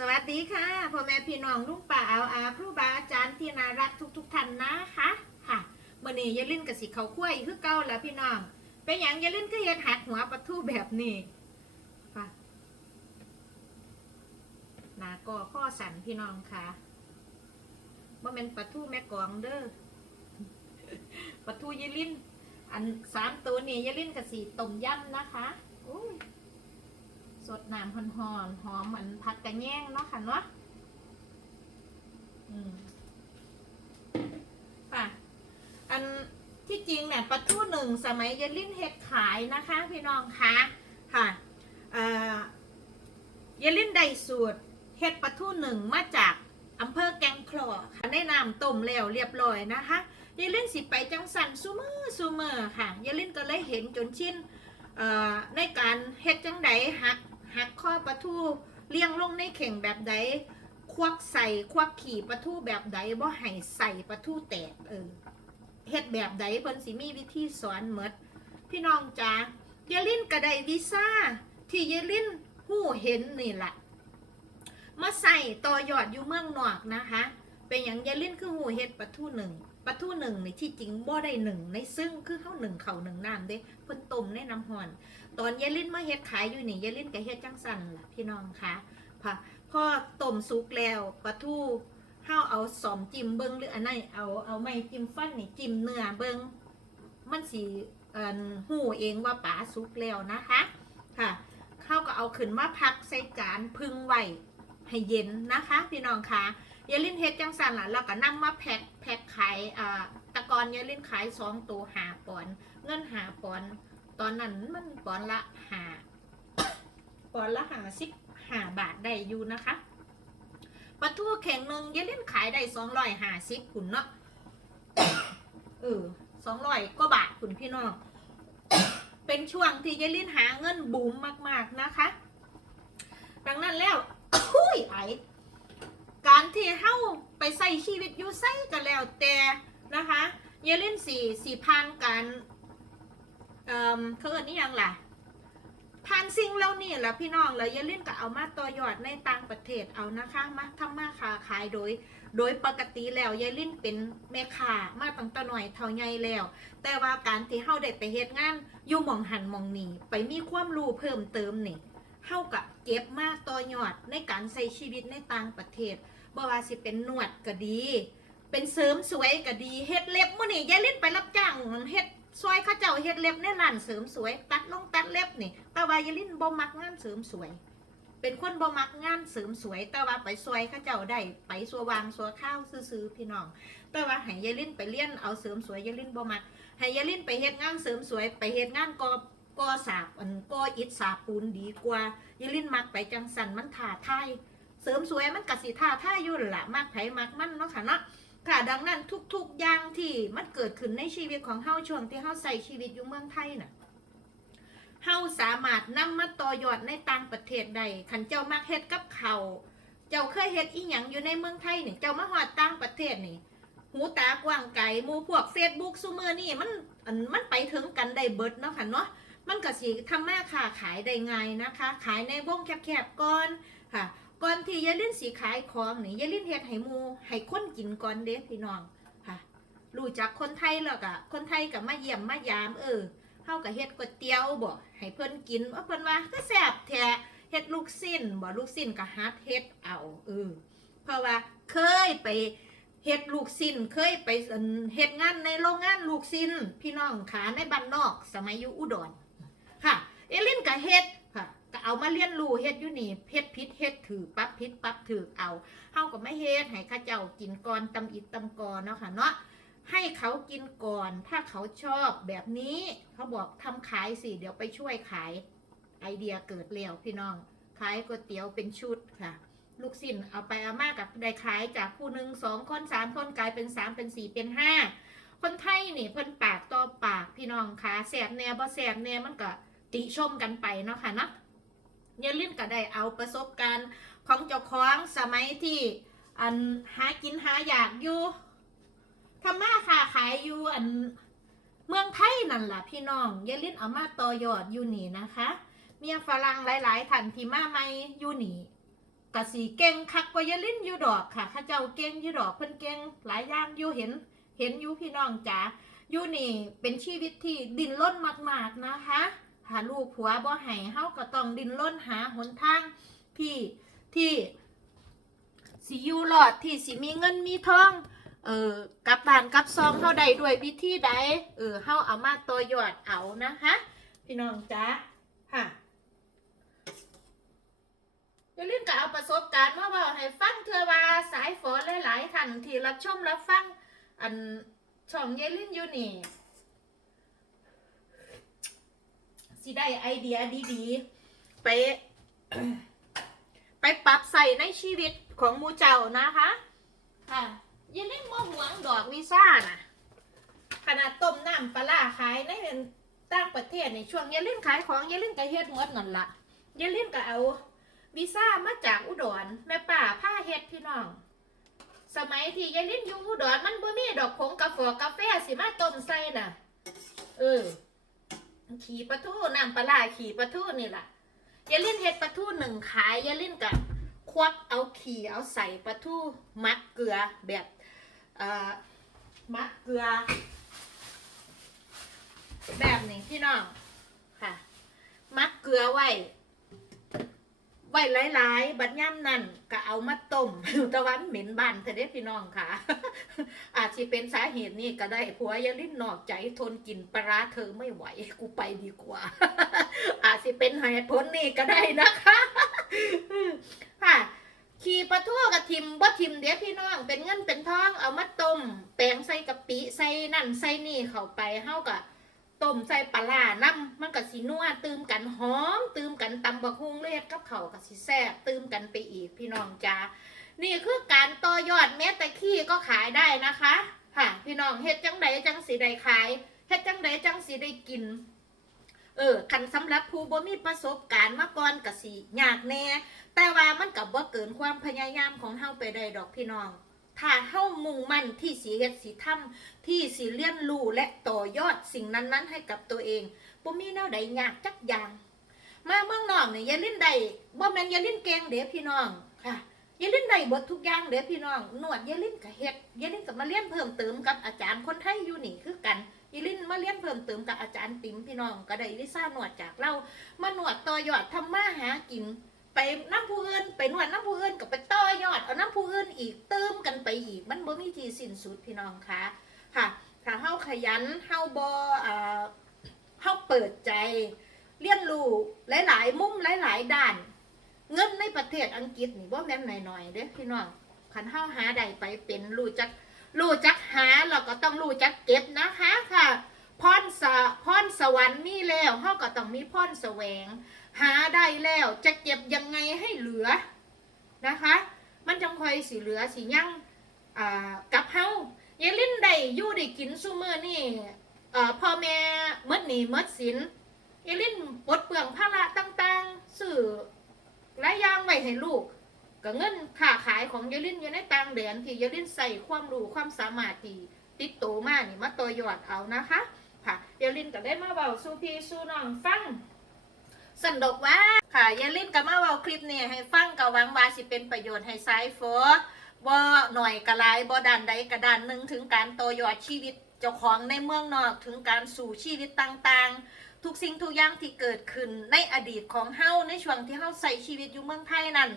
สวัสดีค่ะพ่อแม่พี่น้องลุงป่าเอาอาครูบาอาจารย์ที่น่ารักทุกๆท่านนะคะค่ะมื่อนี้ยายลิ้นกับสิเขาขั้วอีกคือเก่าแล้วพี่น้องเป็นอย่างยายลิ้นก็เฮ็ดหักหัวปลาทูแบบนี้ค่ะหนาก็ข้อสันพี่น้องค่ะว่าเป็นปลาทูแม่กองเด้อปลาทูยายลิ้นอันสามตัวนี้ยายลิ้นกับสีต้มยำนะคะอุ้ย สดน้ำหอนหอนหอมเหมือนผักกระแยงเนาะค่ะเนาะค่ะ อันที่จริงเนี่ยปลาทูหนึ่งสมัยยายลิ้นเฮ็ดขายนะคะ พี่น้องคะค่ะอ่ายายลิ้นได้สูตรเฮ็ดปลาทูหนึ่งมาจากอำเภอแกงคลอค่ะได้น้ำต้มแล้วเรียบร้อยนะคะยายลิ้นสิไปจังสันซูเมอร์ซูเมอร์ค่ะยายลิ้นก็เลยเห็นจนชินเอ่อในการเฮ็ดจังไดหัก หักข้อปลาทูเลี้ยงลงในเข่งแบบใดควักใส่ควักขี่ปลาทูแบบใดบ่ให้ใส่ปลาทูแตกเออเฮ็ดแบบใดเพิ่นสิมีวิธีสอนหมดพี่น้องจ๋าเยลินกระไดวีซ่าที่เยลินหู้เห็นนี่แหละมาใส่ต่อยอดอยู่เมืองนอกนะคะ เป็นอย่างเยาลินคือหูเฮ็ดปลาทูหนึ่งปลาทูหนึ่งในที่จริงบ่ได้หนึ่งในซึ่งคือเข้าหนึ่งเข่าหนึ่งน้ำเด้เพิ่นต้มในน้ำห่อน ตอนเยายลินมาเฮ็ดขายอยู่นี่ยายลินก็เฮ็ดจังสันล่ะพี่น้องคะพอพอต้มสุกแล้วปลาทูเฮาเอาสอมจิ้มเบิ่งหรืออันไหนเอาเอาไม้จิ้มฟันนี่จิ้มเนื้อเบิ่งมันสิเอ่อหูเองว่าปลาสุกแล้วนะคะค่ะเฮาก็เอาขึ้นมาพักใส่จานพึ่งไว้ให้เย็นนะคะ พี่น้องคะ เยาลินเฮ็ดจังสันล่ะแล้วก็นำมาแพ็คแพ็คขายอ่าตะกอนเยาลินขายสองตัวหาปอน เงินหาปอน ตอนนั้นมันปอนละหาปอนละหาสิบหาบาทได้อยู่นะคะปลาทูแข็งหนึ่งยายล่นขายได้สองร้อยหาสิบคุณเนาะเออสองร้อยก็บาทคุณพี่น้องเป็นช่วงที่ยายลินหาเงินบูมมาก ๆนะคะ ดังนั้นแล้วอุ้ยไอ การที่เฮ้าไปใส่ชีวิตอยู่ไส่กันแล้วแต่นะคะยายลินสี่สี่พันการเอ่อเขาเอินนี่ยังล่ะผ่านสิ่งเหล่านี้แหละพี่น้องแล้วย่าลืมก็เอามาต่อยอดในต่างประเทศเอานะคะมาทำมาค้าขายโดย โดยปกติแล้วยายลินเป็นแม่ค้ามาตั้งแต่หน่อยเท่าใหญ่แล้ว แต่ว่าการที่เฮาได้ไปเฮ็ดงานอยู่มองหันมองนี้ไปมีความรู้เพิ่มเติมนี่เฮากับเก็บมาต่อยอดในการใช้ชีวิตในต่างประเทศ บ่ว่าสิเป็นนวดก็ดี เป็นเสริมสวยก็ดีเฮ็ดเล็บมื้อนี้ยายลินไปรับจ้างเฮ็ดซอยเข้าเจ้าเฮ็ดเล็บในร้านเสริมสวย ตัดลงตัดเล็บนี่แต่ว่ายายลินบ่มักงานเสริมสวย เป็นคนบ่มักงานเสริมสวย แต่ว่าไปซอยเข้าเจ้าได้ไปสัววางสัวข้าวซื้อๆพี่น้อง แต่ว่าให้ยายลินไปเรียนเอาเสริมสวยยายลินบ่มักให้ยายลินไปเฮ็ดงานเสริมสวย ไปเฮ็ดงานกอกอสาบอันกออิฐสาบปูนดีกว่ายายลินมักไปจังสันมันท้าทาย เสริมสวยมันก็สิท้าทายอยู่นละมักไผมักมันเนาะค่ะเนาะค่ะดังนั้นทุกๆอย่างที่มันเกิดขึ้นในชีวิตของเฮาช่วงที่เฮาใส่ชีวิตอยู่เมืองไทยน่ะเฮาสามารถนำมาต่อยอดในต่างประเทศได้คันเจ้ามักเฮ็ดกับเขาเจ้าเคยเฮ็ดอีหยังอยู่ในเมืองไทยนี่เจ้ามาฮอดต่างประเทศนี่หูตากว้างไกลหมู่พวก Facebook ซุมื้อนี่มันมันไปถึงกันได้เบิดเนาะค่ะเนาะมันก็สิทำมาค้าขายได้ไงนะคะ ขายในวงแคบๆก่อนค่ะ ก่อนที่ยายลินสีขายของนี่ยายลินเฮ็ดให้หมูให้คนกินก่อนเด้พี่น้องค่ะรู้จักคนไทยแล้วก็คนไทยก็มาเยี่ยมมายาม เออเฮาก็เฮ็ดก๋วยเตี๋ยวบ่ให้เพิ่นกินว่าเพิ่นว่าก็แซ่บแท้เฮ็ดลูกสิ้นบ่ลูกสิ้นก็หัดเฮ็ดเอาเออเพราะว่าเคยไปเฮ็ดลูกสิ้นเคยไปเฮ็ดงานในโรงงานลูกสิ้นพี่น้องขาในบ้านนอก สมัยอยู่อุดรค่ะ เอลินก็เฮ็ด เอามาเรียนรู้เฮ็ดอยู่นี่เฮ็ดผิดเฮ็ดถือปั๊บผิดปั๊บถือเอาเฮาก็ไม่เฮ็ดให้ข้าเจ้ากินก่อนตำอิดตำกอเนาะค่ะเนาะให้เขากินก่อน ถ้าเขาชอบแบบนี้เขาบอกทำขายสิเดี๋ยวไปช่วยขายไอเดียเกิดแล้วพี่น้องขายก๋วยเตี๋ยวเป็นชุดค่ะ ลูกสิ้นเอาไปเอามากับได้ขายจากผู้หนึ่งสองคนสามคนกลายเป็นสามเป็นสี่เป็นห้าคนไทยนี่เพิ่นปากต่อปากพี่น้องค่ะแสบแน่บ่แสบแน่มันก็ติชมกันไปเนาะค่ะเนาะ ย่าลืมก็ได้เอาประสบการณ์ของเจ้าของสมัยที่อันหากินหาอยากอยู่ทำมาค้าขายอยู่อันเมืองไทยนั่นแหละพี่น้องอย่าลืมเอามาต่อยอดอยู่นี่นะคะ เมียฝรั่งหลายๆท่านที่มาใหม่อยู่นี่กะสีเก่งคักกว่ายายลิ้นอยู่ดอกค่ะข้าเจ้าเก่งอยู่ดอกเพิ่นเก่งหลายอย่างอยู่เห็นเห็นอยู่พี่น้องจ๋าอยู่นี่เป็นชีวิตที่ดิ้นรนมาก ๆนะคะ หาลูกผัวบ่ให้เฮาก็ต้องดิ้นรนหาหนทางที่ที่สิอยู่รอดที่สิมีเงินมีทองเออกับบ้านกับซองเฮาได้ด้วยวิธีใดเออเฮาเอามาตัวยอดเอานะคะพี่น้องจ๋าค่ะอย่าลืมก็เอาประสบการณ์มาเว่าให้ฟังเธอว่าสายฝอหลายๆท่านที่รับชมรับฟังอันช่องเยลินอยู่นี่ สิได้ไอเดียดีๆ ไป ไปปรับใส่ในชีวิตของหมูเจ้านะคะ ค่ะเยลินบ่หวงดอกวีซ่านะขนาดต้มน้ำปลาร้าขายในต่างประเทศในช่วงเยลินขายของเยลินก็เฮ็ดหมดนั่นละเยลินก็เอาวีซ่ามาจากอุดรแม่ป่าผ้าเฮ็ดพี่น้อง สมัยที่ยายลิ้นอยู่อุดรมันบ่มีดอกผงกาแฟกาแฟสิมาต้มใส่น่ะ เออ ขี่ปลาทูน้ำปลาขี่ปลาทูนี่แหละยาลิ้นเฮ็ดปลาทูหนึ่งขายยาลิ้นกับควักเอาขี่เอาใส่ปลาทูมัดเกลือแบบเอ่อมัดเกลือ แบบนี้พี่น้องค่ะ มัดเกลือไว้ ว้หลาย ๆ บัดย่ำนั่นก็เอามาต้มตะวันเหม็นบานเธอได้พี่น้องค่ะ อาจจะเป็นสาเหตุนี้ก็ได้ผัวยาลิ้นนอกใจทนกินปลาเธอไม่ไหวกูไปดีกว่า อาจจะเป็นเหตุผลนี้ก็ได้นะคะค่ะขี่ปลาทูกับทิมบ่ทิมเดี๋ยวพี่น้อง เป็นเงินเป็นทองเอามาต้มแปลงใส่กะปิใส่นั่นใส่นี่เข้าไปเฮากับ ต้มใส่ปลาน้ำมันก็สินัวตืมกันหอม ตืมกันตำบักฮุงเล็ดกับเขาก็สิแซ่บตืมกันไปอีกพี่น้องจ้านี่คือการต่อยอดแม้แต่ขี้ก็ขายได้นะคะ ค่ะ พี่น้องเฮ็ดจังใดจังสีได้ขายเฮ็ดจังใดจังสีได้กิน เออคันสำหรับผู้บ่มีประสบการณ์มาก่อนก็สิยากแน่แต่ว่ามันกับบ่เกินความพยายามของเฮาไปได้ดอกพี่น้อง ถ้าเฮามุ่งมั่นที่สิเฮ็ดสิทำที่สิเรียนรู้และต่อยอดสิ่งนั้นๆ ให้กับตัวเองบ่มีแนวใดยากจักอย่าง มาเมืองนอกนี่อย่าลิ้นได้บ่แม่นยาลิ้นเก่งเด้พี่น้องค่ะยาลิ้นได้เบิดทุกอย่างเด้พี่น้องนวดยาลิ้นก็เฮ็ดยาลิ้นก็มาเรียนเพิ่มเติมกับอาจารย์คนไทยอยู่นี่คือกันอย่าลิ้นมาเรียนเพิ่มเติมกับอาจารย์ติ๋มพี่น้องก็ได้วิชานวดจากเรามานวดต่อยอดทำมาหากิน ไปน้ำผู้อื่นไปนวดน้ำผู้อื่นก็ไปต่อยอดเอาน้ำผู้อื่นอีกเติมกันไปอีก มันบ่มีที่สิ้นสุดพี่น้องคะค่ะถ้าเฮาขยันเฮาบ่เอ่อเฮาเปิดใจ เรียนรู้หลาย ๆ มุมหลาย ๆ ด้าน เงินในประเทศอังกฤษนี่บ่แม่นน้อยๆเด้อพี่น้องคันเฮาหาได้ไปเป็นรู้จักรู้จักหาแล้วก็ต้องรู้จักเก็บนะคะค่ะพรสะพรสวรรค์มีแล้วเฮาก็ต้องมีพรแสวง หาได้แล้วจะเก็บยังไงให้เหลือนะคะ มันจังคอยสิเหลือสิยั่งกับเฮายายลิ้นได้ยู่ได้กินซูเมอร์นี่พ่อแม่เมดหนีเมดสินยายลิ้นปดเปลืองภาระต่างๆสื่อหลายอย่างไว้ให้ลูกก็เงินค่าขายของยายลิ้นอยู่ในต่างแดนที่ยายลิ้นใส่ความรู้ความสามารถที่ติดโตมานี่มาต่อยอดเอานะคะ ค่ะยายลิ้นก็ได้มาเบาสู่พี่สู่น้องฟัง สนดอกว่าค่ะอย่าลิ้นก็มาเบาคลิปนี้ให้ฟังก็หวังว่าสิเป็นประโยชน์ให้สายฝอบ่หน่อยกระไรบ่ดันใดกระดานหนึ่งถึงการโตยอดชีวิตเจ้าของในเมืองนอกถึงการสู่ชีวิตต่างๆ ทุกสิ่งทุกอย่างที่เกิดขึ้นในอดีตของเฮาในช่วงที่เฮาใส่ชีวิตอยู่เมืองไทยนั่น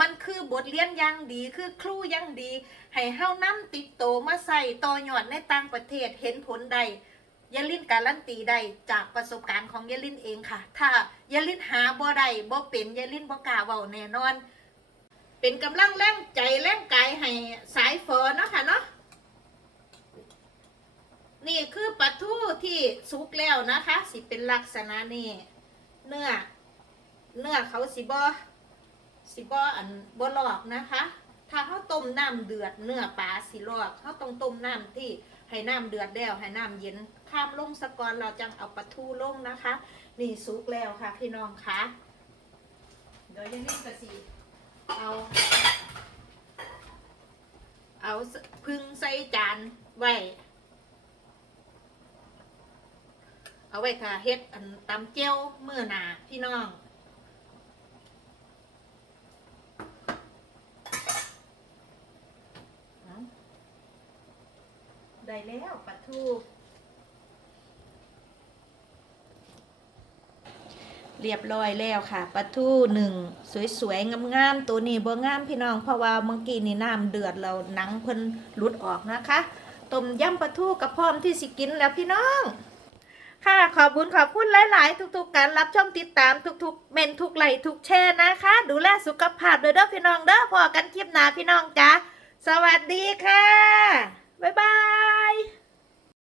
มันคือบทเรียนย่างดีคือครูย่างดี ให้เฮานำติดโตมาใส่ต่อยอดในต่างประเทศเห็นผลใด ยาลินการันตีได้จากประสบการณ์ของยาลินเองค่ะ ถ้ายาลินหาบ่ได้บ่เป็นยาลินบ่กล้าเว้าแน่นอน เป็นกำลังแรงใจแรงกายให้สายฝอเนาะค่ะเนาะนี่คือปลาทูที่สุกแล้วนะคะ สิเป็นลักษณะนี่เนื้อเนื้อเขาสิบอสิบออันบอลอกนะคะ ถ้าเขาต้มน้ำเดือดเนื้อปลาสิลอกเขาต้องต้มน้ำที่ ให้น้ำเดือดแล้วให้น้ำเย็นข้ามลงสะกอนเราจังเอาปลาทูลงนะคะ นี่สุกแล้วค่ะพี่น้องคะเดี๋ยวยังนี่กระสีเอาเอาพึ่งใส่จานไว้เอาไว้ค่ะเฮ็ดอันตำเจียวเมื่อหนาพี่น้อง ได้ แล้วปลาทูเรียบร้อยแล้วค่ะปลาทูหนึ่งสวยๆงามๆตัวนี้บ่งามพี่น้องเพราะว่าเมื่อกี้นี่น้ำเดือดเราหนังเพิ่นหลุดออกนะคะต้มยำปลาทูกับพร้อมที่สิกินแล้วพี่น้อง ค่ะขอบคุณขอบคุณหลาย ๆ ทุก ๆ การรับชมติดตามทุก ๆ เมนทุกไลทุกแชร์นะคะ ดูแลสุขภาพโดยเด้อพี่น้องเด้อพอกันคลิปหน้าพี่น้องจ้าสวัสดีค่ะ บ๊ายบาย